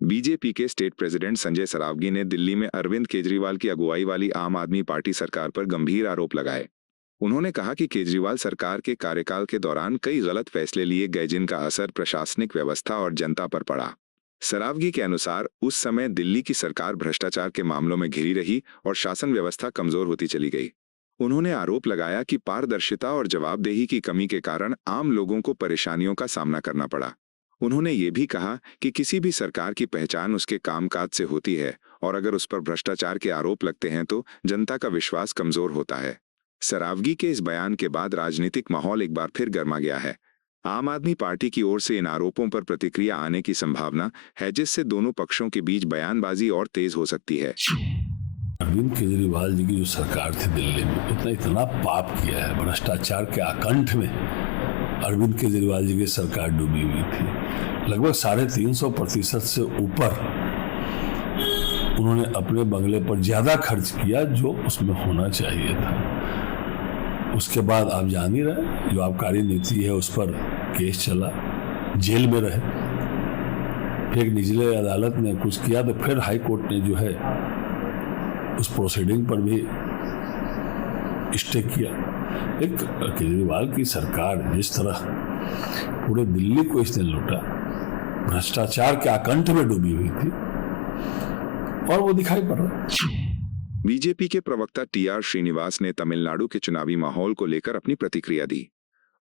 BJP के state president Sanjay Saraogi ने दिल्ली में अरविंद केजरीवाल की अगुवाई वाली आम आदमी पार्टी सरकार पर गंभीर आरोप लगाए। उन्होंने कहा कि केजरीवाल सरकार के कार्यकाल के दौरान कई गलत फैसले लिए गए जिनका असर प्रशासनिक व्यवस्था और जनता पर पड़ा। सरावगी के अनुसार उस समय दिल्ली की सरकार भ्रष्टाचार के मामलों में घिरी रही और शासन व्यवस्था कमजोर होती चली गई। उन्होंने आरोप लगाया कि पारदर्शिता और जवाबदेही की कमी के कारण आम लोगों को परेशानियों का सामना करना पड़ा। उन्होंने ये भी कहा कि किसी भी सरकार की पहचान उसके कामकाज से होती है और अगर उस पर भ्रष्टाचार के आरोप लगते हैं तो जनता का विश्वास कमजोर होता है। सरावगी के इस बयान के बाद राजनीतिक माहौल एक बार फिर गर्मा गया है। आम आदमी पार्टी की ओर से इन आरोपों पर प्रतिक्रिया आने की संभावना है, जिससे दोनों पक्षों के बीच बयानबाजी और तेज हो सकती है। अरविंद केजरीवाल जी की जो सरकार थी दिल्ली में, उसने इतना पाप किया है, भ्रष्टाचार के आकंठ में अरविंद केजरीवाल जी की सरकार डूबी हुई थी। लगभग 350% से ऊपर उन्होंने अपने बंगले पर ज्यादा खर्च किया जो उसमें होना चाहिए था। उसके बाद आप जान ही रहे, जो आबकारी नीति है उस पर केस चला, जेल में रहे। फिर निचले अदालत ने कुछ किया तो फिर हाई कोर्ट ने जो है उस प्रोसीडिंग पर भी स्टे किया। एक केजरीवाल की सरकार जिस तरह पूरे दिल्ली को इसने लूटा, भ्रष्टाचार के आकंठ में डूबी हुई थी और वो दिखाई पड़ रहा। बीजेपी के प्रवक्ता टीआर श्रीनिवास ने तमिलनाडु के चुनावी माहौल को लेकर अपनी प्रतिक्रिया दी।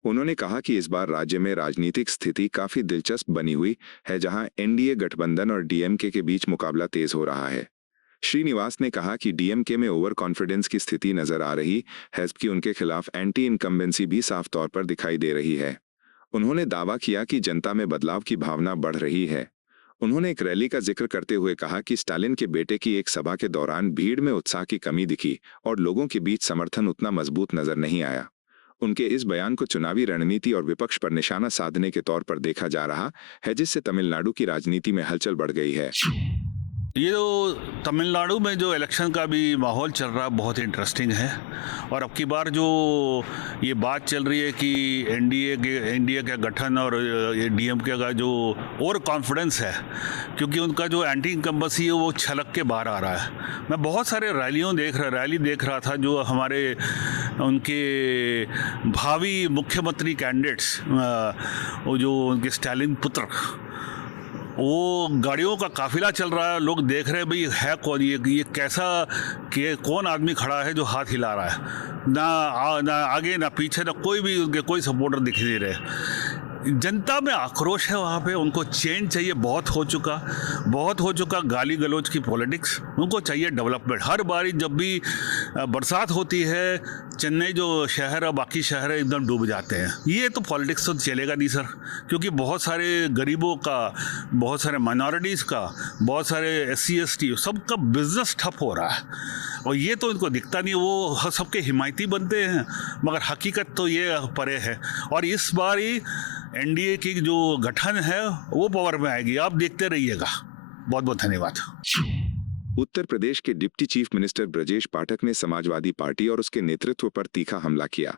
उन्होंने कहा कि इस बार राज्य में राजनीतिक स्थिति काफी दिलचस्प बनी हुई है, जहां एनडीए गठबंधन और डीएमके के बीच मुकाबला तेज हो रहा है। श्रीनिवास ने कहा कि डीएमके में ओवर कॉन्फिडेंस की स्थिति नजर आ रही है, जबकि उनके खिलाफ एंटी इनकम्बेंसी भी साफ तौर पर दिखाई दे रही है। उन्होंने दावा किया कि जनता में बदलाव की भावना बढ़ रही है। उन्होंने एक रैली का जिक्र करते हुए कहा कि स्टालिन के बेटे की एक सभा के दौरान भीड़ में उत्साह की कमी दिखी और लोगों के बीच समर्थन उतना मजबूत नजर नहीं आया। उनके इस बयान को चुनावी रणनीति और विपक्ष पर निशाना साधने के तौर पर देखा जा रहा है, जिससे तमिलनाडु की राजनीति में हलचल बढ़ गई है। ये जो तमिलनाडु में जो इलेक्शन का भी माहौल चल रहा है बहुत इंटरेस्टिंग है। और अब की बार जो ये बात चल रही है कि एनडीए का गठन और डीएमके का जो ओवर कॉन्फिडेंस है, क्योंकि उनका जो एंटी इनकम्बेंसी है वो छलक के बाहर आ रहा है। मैं बहुत सारे रैली देख रहा था जो हमारे उनके भावी मुख्यमंत्री कैंडिडेट्स, वो जो उनके स्टालिन पुत्र, वो गाड़ियों का काफिला चल रहा है। लोग देख रहे हैं भाई है कौन ये कैसा कौन आदमी खड़ा है जो हाथ हिला रहा है। ना आगे ना पीछे, ना कोई भी उनके कोई सपोर्टर दिख नहीं रहे। जनता में आक्रोश है वहाँ पे। उनको चेंज चाहिए, बहुत हो चुका गाली गलौज की पॉलिटिक्स। उनको चाहिए डेवलपमेंट। हर बारी जब भी बरसात होती है, चेन्नई जो शहर है, बाकी शहर है, एकदम डूब जाते हैं। ये तो पॉलिटिक्स तो चलेगा नहीं सर, क्योंकि बहुत सारे गरीबों का, बहुत सारे माइनॉरिटीज़ का, बहुत सारे SC ST सबका बिजनेस ठप हो रहा है और ये तो इनको दिखता नहीं। वो सबके हिमायती बनते हैं, मगर हकीकत तो ये परे है। और इस बार ही एनडीए की जो गठन है वो पावर में आएगी, आप देखते रहिएगा। बहुत बहुत धन्यवाद। उत्तर प्रदेश के deputy chief minister Brajesh Pathak ने समाजवादी पार्टी और उसके नेतृत्व पर तीखा हमला किया।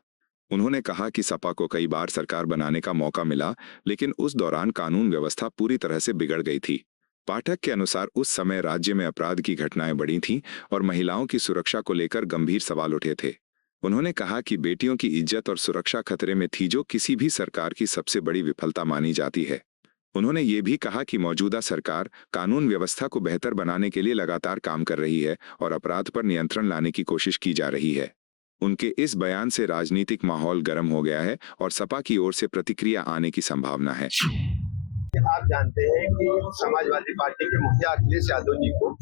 उन्होंने कहा कि सपा को कई बार सरकार बनाने का मौका मिला, लेकिन उस दौरान कानून व्यवस्था पूरी तरह से बिगड़ गई थी। पाठक के अनुसार उस समय राज्य में अपराध की घटनाएं बढ़ी थीं और महिलाओं की सुरक्षा को लेकर गंभीर सवाल उठे थे। उन्होंने कहा कि बेटियों की इज्जत और सुरक्षा खतरे में थी, जो किसी भी सरकार की सबसे बड़ी विफलता मानी जाती है। उन्होंने ये भी कहा कि मौजूदा सरकार कानून व्यवस्था को बेहतर बनाने के लिए लगातार काम कर रही है और अपराध पर नियंत्रण लाने की कोशिश की जा रही है। उनके इस बयान से राजनीतिक माहौल गर्म हो गया है और सपा की ओर से प्रतिक्रिया आने की संभावना है। आप जानते हैं कि समाजवादी पार्टी के मुखिया अखिलेश यादव जी को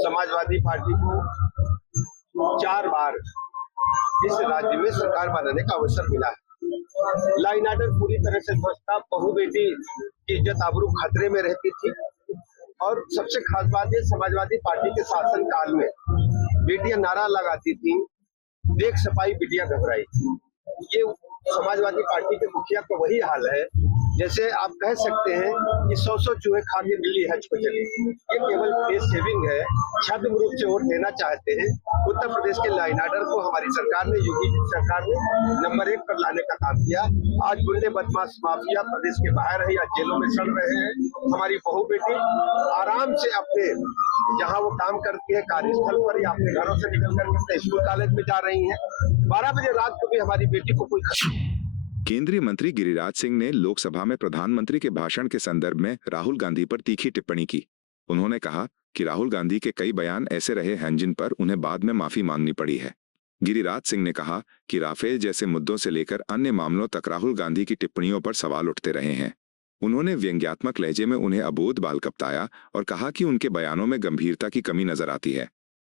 समाजवादी पार्टी को 4 बार इस राज्य में सरकार बनाने का अवसर मिला है। लाइन ऑर्डर पूरी तरह से ध्वस्त था, बहू बेटी की इज्जत आबरू खतरे में रहती थी। और सबसे खास बात है, समाजवादी पार्टी के शासन काल में बेटियां नारा लगाती थी, देख सफाई बिटिया घबराई। ये समाजवादी पार्टी के मुखिया का वही हाल है जैसे आप कह सकते हैं कि 100 चूहे खा के बिल्ली हज को चली, ये केवल फेस सेविंग है, छद्म रूप से वोट लेना चाहते हैं। उत्तर प्रदेश के लॉ एंड ऑर्डर को हमारी सरकार ने, योगी जी सरकार ने नंबर 1 पर लाने का काम किया। आज गुंडे बदमाश माफिया प्रदेश के बाहर है या जेलों में सड़ रहे हैं। हमारी बहू बेटी आराम से अपने जहाँ वो काम करती है कार्यस्थल पर या अपने घरों से निकल कर अपने स्कूल कॉलेज में जा रही हैं। 12 बजे रात को भी हमारी बेटी को कोई केंद्रीय मंत्री गिरिराज सिंह ने लोकसभा में प्रधानमंत्री के भाषण के संदर्भ में राहुल गांधी पर तीखी टिप्पणी की। उन्होंने कहा कि राहुल गांधी के कई बयान ऐसे रहे हैं जिन पर उन्हें बाद में माफी मांगनी पड़ी है। गिरिराज सिंह ने कहा कि राफेल जैसे मुद्दों से लेकर अन्य मामलों तक राहुल गांधी की टिप्पणियों पर सवाल उठते रहे हैं। उन्होंने व्यंग्यात्मक लहजे में उन्हें अबोध बालक बताया और कहा कि उनके बयानों में गंभीरता की कमी नजर आती है।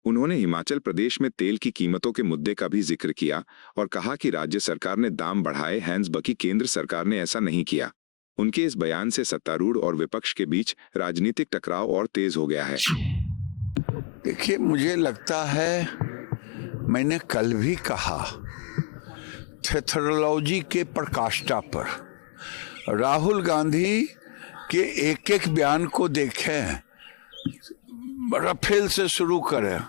उन्होंने हिमाचल प्रदेश में तेल की कीमतों के मुद्दे का भी जिक्र किया और कहा कि राज्य सरकार ने दाम बढ़ाए हैं, जबकि केंद्र सरकार ने ऐसा नहीं किया। उनके इस बयान से सत्तारूढ़ और विपक्ष के बीच राजनीतिक टकराव और तेज हो गया है। देखिए, मुझे लगता है मैंने कल भी कहा, थेथरोलॉजी के प्रकाष्ठा पर राहुल गांधी के एक एक बयान को देखें, राफेल से शुरू करें,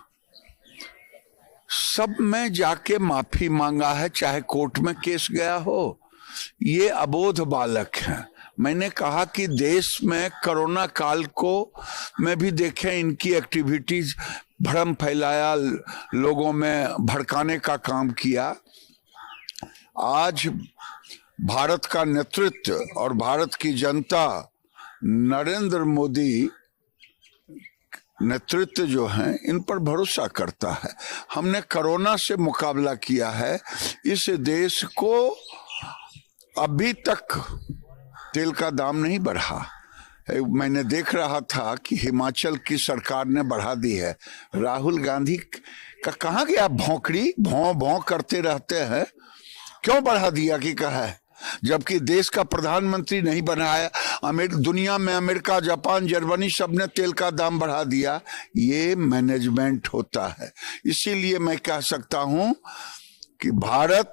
सब में जाके माफी मांगा है, चाहे कोर्ट में केस गया हो। ये अबोध बालक हैं। मैंने कहा कि देश में कोरोना काल को में भी देखें, इनकी एक्टिविटीज भ्रम फैलाया, लोगों में भड़काने का काम किया। आज भारत का नेतृत्व और भारत की जनता नरेंद्र मोदी नेतृत्व जो है, इन पर भरोसा करता है। हमने कोरोना से मुकाबला किया है। इस देश को अभी तक तेल का दाम नहीं बढ़ा। मैंने देख रहा था कि हिमाचल की सरकार ने बढ़ा दी है। राहुल गांधी का कहाँ गया भौंकड़ी, भौं भौं करते रहते हैं। क्यों बढ़ा दिया कि कहा है, जबकि देश का प्रधानमंत्री नहीं बनाया। दुनिया में अमेरिका, जापान, जर्मनी सब ने तेल का दाम बढ़ा दिया। ये मैनेजमेंट होता है। इसीलिए मैं कह सकता हूं कि भारत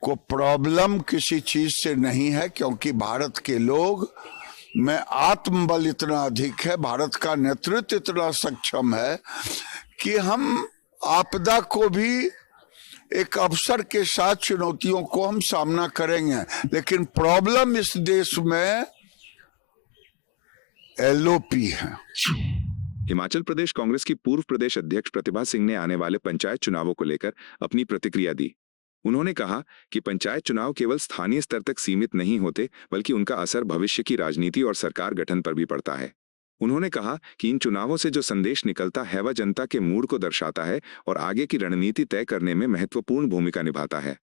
को प्रॉब्लम किसी चीज से नहीं है, क्योंकि भारत के लोग में आत्मबल इतना अधिक है, भारत का नेतृत्व इतना सक्षम है कि हम आपदा को भी एक अवसर के साथ, चुनौतियों को हम सामना करेंगे। लेकिन प्रॉब्लम इस देश में एलओपी है। हिमाचल प्रदेश कांग्रेस की पूर्व प्रदेश अध्यक्ष प्रतिभा सिंह ने आने वाले पंचायत चुनावों को लेकर अपनी प्रतिक्रिया दी। उन्होंने कहा कि पंचायत चुनाव केवल स्थानीय स्तर तक सीमित नहीं होते, बल्कि उनका असर भविष्य की राजनीति और सरकार गठन पर भी पड़ता है। उन्होंने कहा कि इन चुनावों से जो संदेश निकलता है वह जनता के मूड को दर्शाता है और आगे की रणनीति तय करने में महत्वपूर्ण भूमिका निभाता है।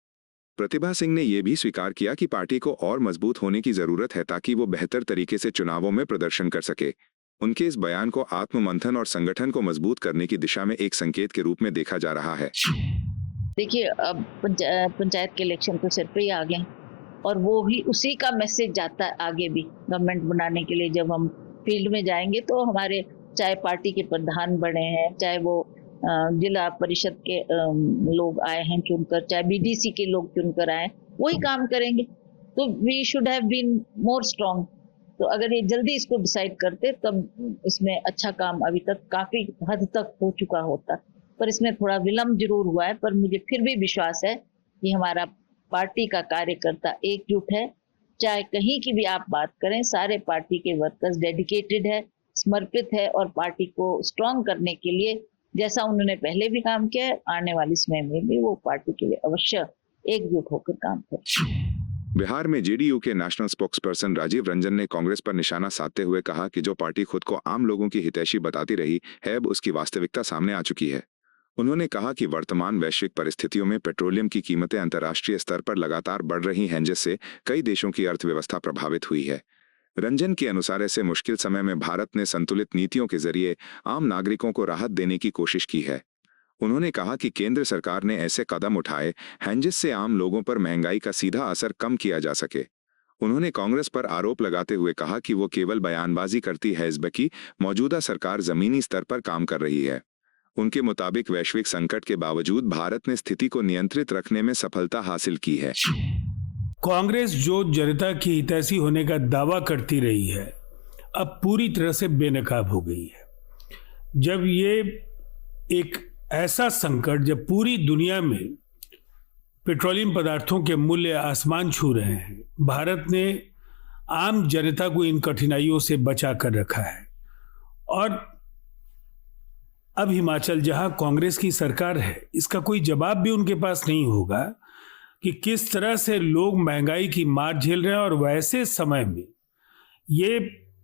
प्रतिभा सिंह ने यह भी स्वीकार किया कि पार्टी को और मजबूत होने की जरूरत है ताकि वो बेहतर तरीके से चुनावों में प्रदर्शन कर सके। उनके इस बयान को आत्ममंथन और संगठन को मजबूत करने की दिशा में एक संकेत के रूप में देखा जा रहा है। देखिए, अब पंचायत के इलेक्शन तो सिर पे ही आ गए और वो भी उसी का मैसेज जाता है आगे भी। गवर्नमेंट बनाने के लिए जब हम फील्ड में जाएंगे तो हमारे चाहे पार्टी के प्रधान बने हैं, चाहे वो जिला परिषद के लोग आए हैं चुनकर, चाहे बीडीसी के लोग चुनकर आए, वही काम करेंगे। तो we should have been more strong. तो अगर ये जल्दी इसको डिसाइड करते तब इसमें अच्छा काम अभी तक काफी हद तक हो चुका होता, पर इसमें थोड़ा विलम्ब जरूर हुआ है। पर मुझे फिर भी विश्वास है कि हमारा पार्टी का कार्यकर्ता एकजुट है। चाहे कहीं की भी आप बात करें, सारे पार्टी के वर्कर्स डेडिकेटेड है, समर्पित है और पार्टी को स्ट्रांग करने के लिए जैसा उन्होंने पहले भी काम किया है, आने वाले समय में भी वो पार्टी के लिए अवश्य एकजुट होकर काम करें। बिहार में जेडीयू के नेशनल स्पोक्सपर्सन राजीव रंजन ने कांग्रेस पर निशाना साधते हुए कहा कि जो पार्टी खुद को आम लोगों की हितैषी बताती रही है, अब उसकी वास्तविकता सामने आ चुकी है। उन्होंने कहा कि वर्तमान वैश्विक परिस्थितियों में पेट्रोलियम की कीमतें अंतर्राष्ट्रीय स्तर पर लगातार बढ़ रही हैं, जिससे कई देशों की अर्थव्यवस्था प्रभावित हुई है। रंजन के अनुसार ऐसे मुश्किल समय में भारत ने संतुलित नीतियों के जरिए आम नागरिकों को राहत देने की कोशिश की है। उन्होंने कहा कि केंद्र सरकार ने ऐसे कदम उठाए हैं जिससे आम लोगों पर महंगाई का सीधा असर कम किया जा सके। उन्होंने कांग्रेस पर आरोप लगाते हुए कहा कि वो केवल बयानबाजी करती है, जबकि मौजूदा सरकार जमीनी स्तर पर काम कर रही है। उनके मुताबिक वैश्विक संकट के बावजूद भारत ने स्थिति को नियंत्रित रखने में सफलता हासिल की है। कांग्रेस जो जनता की हितैषी होने का दावा करती रही है, अब पूरी तरह से बेनकाब हो गई है। जब ये एक ऐसा संकट, जब पूरी दुनिया में पेट्रोलियम पदार्थों के मूल्य आसमान छू रहे हैं, भारत ने आम जनता को इन कठिनाइयों से बचा कर रखा है। और अब हिमाचल, जहां कांग्रेस की सरकार है, इसका कोई जवाब भी उनके पास नहीं होगा कि किस तरह से लोग महंगाई की मार झेल रहे हैं। और वैसे समय में ये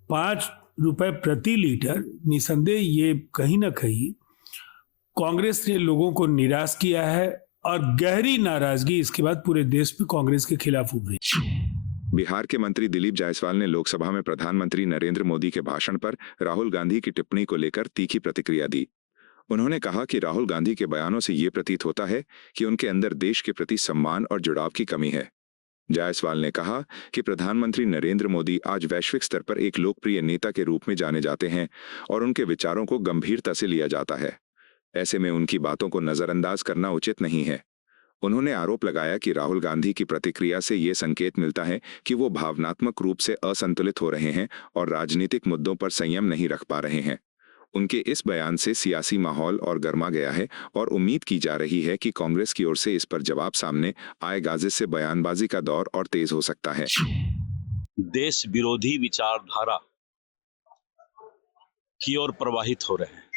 5 रुपए प्रति लीटर, निसंदेह ये कहीं ना कहीं कांग्रेस ने लोगों को निराश किया है और गहरी नाराजगी इसके बाद पूरे देश में कांग्रेस के खिलाफ उभरी। बिहार के मंत्री दिलीप जायसवाल ने लोकसभा में प्रधानमंत्री नरेंद्र मोदी के भाषण पर राहुल गांधी की टिप्पणी को लेकर तीखी प्रतिक्रिया दी। उन्होंने कहा कि राहुल गांधी के बयानों से ये प्रतीत होता है कि उनके अंदर देश के प्रति सम्मान और जुड़ाव की कमी है। जायसवाल ने कहा कि प्रधानमंत्री नरेंद्र मोदी आज वैश्विक स्तर पर एक लोकप्रिय नेता के रूप में जाने जाते हैं और उनके विचारों को गंभीरता से लिया जाता है। ऐसे में उनकी बातों को नजरअंदाज करना उचित नहीं है। उन्होंने आरोप लगाया कि राहुल गांधी की प्रतिक्रिया से ये संकेत मिलता है कि वो भावनात्मक रूप से असंतुलित हो रहे हैं और राजनीतिक मुद्दों पर संयम नहीं रख पा रहे हैं। उनके इस बयान से सियासी माहौल और गर्मा गया है और उम्मीद की जा रही है कि कांग्रेस की ओर से इस पर जवाब सामने आएगा, जिससे बयानबाजी का दौर और तेज हो सकता है। देश विरोधी विचारधारा की ओर प्रवाहित हो रहे हैं।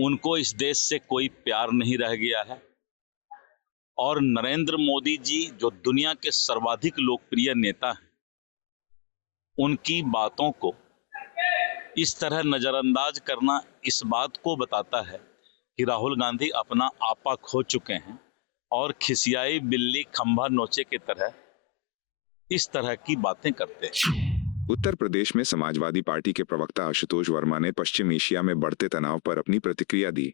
उनको इस देश से कोई प्यार नहीं रह गया है और नरेंद्र मोदी जी जो दुनिया के सर्वाधिक लोकप्रिय नेता हैं, उनकी बातों को इस तरह नजरअंदाज करना इस बात को बताता है कि राहुल गांधी अपना आपा खो चुके हैं और खिसियाई बिल्ली खंभा नोचे की तरह इस तरह की बातें करते हैं। उत्तर प्रदेश में समाजवादी पार्टी के प्रवक्ता आशुतोष वर्मा ने पश्चिम एशिया में बढ़ते तनाव पर अपनी प्रतिक्रिया दी।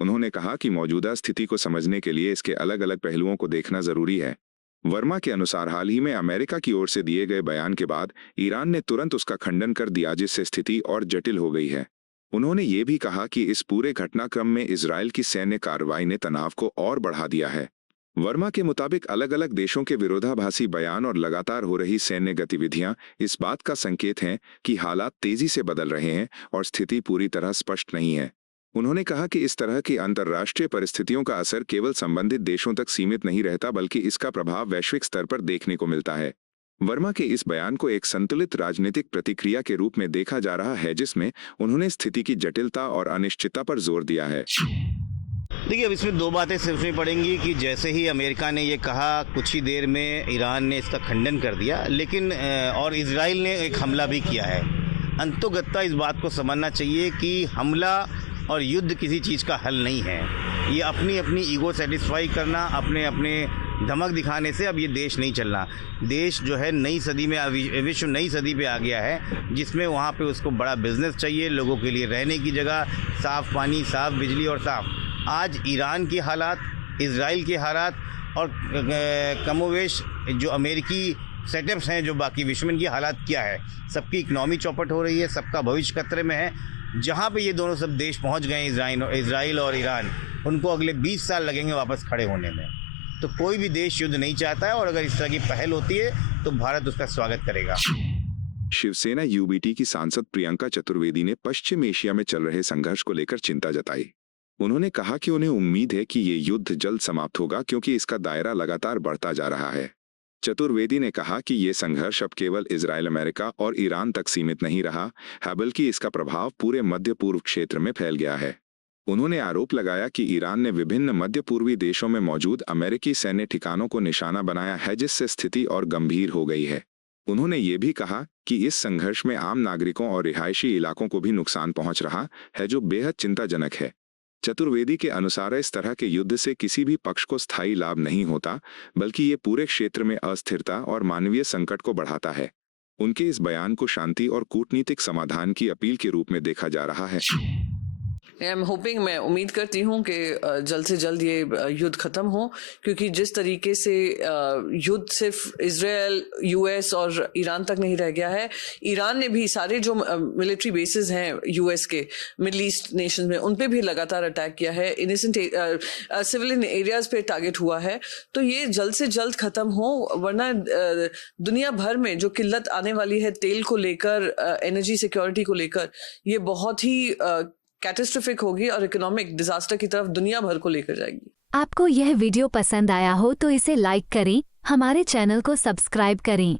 उन्होंने कहा कि मौजूदा स्थिति को समझने के लिए इसके अलग अलग पहलुओं को देखना जरूरी है। वर्मा के अनुसार हाल ही में अमेरिका की ओर से दिए गए बयान के बाद ईरान ने तुरंत उसका खंडन कर दिया, जिससे स्थिति और जटिल हो गई है। उन्होंने ये भी कहा कि इस पूरे घटनाक्रम में इजरायल की सैन्य कार्रवाई ने तनाव को और बढ़ा दिया है। वर्मा के मुताबिक अलग अलग देशों के विरोधाभासी बयान और लगातार हो रही सैन्य गतिविधियां इस बात का संकेत हैं कि हालात तेजी से बदल रहे हैं और स्थिति पूरी तरह स्पष्ट नहीं है। उन्होंने कहा कि इस तरह की अंतर्राष्ट्रीय परिस्थितियों का असर केवल संबंधित देशों तक सीमित नहीं रहता, बल्कि इसका प्रभाव वैश्विक स्तर पर देखने को मिलता है। वर्मा के इस बयान को एक संतुलित राजनीतिक प्रतिक्रिया के रूप में देखा जा रहा है, जिसमें उन्होंने स्थिति की जटिलता और अनिश्चितता पर जोर दिया है। देखिए, अब इसमें दो बातें सोचनी पड़ेंगी कि जैसे ही अमेरिका ने ये कहा, कुछ ही देर में ईरान ने इसका खंडन कर दिया, लेकिन और इजराइल ने एक हमला भी किया है। अंतोगत्ता इस बात को समझना चाहिए कि हमला और युद्ध किसी चीज़ का हल नहीं है। ये अपनी अपनी ईगो सेटिस्फाई करना, अपने अपने धमक दिखाने से अब ये देश नहीं चलना। देश जो है नई सदी में, विश्व नई सदी पे आ गया है, जिसमें वहाँ पे उसको बड़ा बिजनेस चाहिए, लोगों के लिए रहने की जगह, साफ़ पानी, साफ़ बिजली और साफ़। आज ईरान के हालात, इजराइल के हालात और कमोवेश जो अमेरिकी सेटअप्स हैं, जो बाकी विश्व में की हालात क्या है, सबकी इकनॉमी चौपट हो रही है, सबका भविष्य खतरे में है। जहाँ पे ये दोनों सब देश पहुँच गए, इजराइल और ईरान, उनको अगले 20 साल लगेंगे वापस खड़े होने में। तो कोई भी देश युद्ध नहीं चाहता है और अगर इस तरह की पहल होती है तो भारत उसका स्वागत करेगा। शिवसेना यूबीटी की सांसद प्रियंका चतुर्वेदी ने पश्चिम एशिया में चल रहे संघर्ष को लेकर चिंता जताई। उन्होंने कहा कि उन्हें उम्मीद है कि ये युद्ध जल्द समाप्त होगा, क्योंकि इसका दायरा लगातार बढ़ता जा रहा है। चतुर्वेदी ने कहा कि ये संघर्ष अब केवल इजराइल, अमेरिका और ईरान तक सीमित नहीं रहा है, बल्कि इसका प्रभाव पूरे मध्य पूर्व क्षेत्र में फैल गया है। उन्होंने आरोप लगाया कि ईरान ने विभिन्न मध्य पूर्वी देशों में मौजूद अमेरिकी सैन्य ठिकानों को निशाना बनाया है, जिससे स्थिति और गंभीर हो गई है। उन्होंने ये भी कहा कि इस संघर्ष में आम नागरिकों और रिहायशी इलाकों को भी नुकसान पहुंच रहा है, जो बेहद चिंताजनक है। चतुर्वेदी के अनुसार इस तरह के युद्ध से किसी भी पक्ष को स्थायी लाभ नहीं होता, बल्कि ये पूरे क्षेत्र में अस्थिरता और मानवीय संकट को बढ़ाता है। उनके इस बयान को शांति और कूटनीतिक समाधान की अपील के रूप में देखा जा रहा है। आई एम होपिंग, मैं उम्मीद करती हूँ कि जल्द से जल्द ये युद्ध ख़त्म हो, क्योंकि जिस तरीके से युद्ध सिर्फ इजराइल, यूएस और ईरान तक नहीं रह गया है, ईरान ने भी सारे जो मिलिट्री बेसिस हैं यूएस के मिडल ईस्ट नेशन में, उन पे भी लगातार अटैक किया है, इनोसेंट सिविलियन एरियाज पे टारगेट हुआ है। तो ये जल्द से जल्द ख़त्म हो, वरना दुनिया भर में जो किल्लत आने वाली है तेल को लेकर, एनर्जी सिक्योरिटी को लेकर, ये बहुत ही कैटास्ट्रोफिक होगी और इकोनॉमिक डिजास्टर की तरफ दुनिया भर को लेकर जाएगी। आपको यह वीडियो पसंद आया हो तो इसे लाइक करें, हमारे चैनल को सब्सक्राइब करें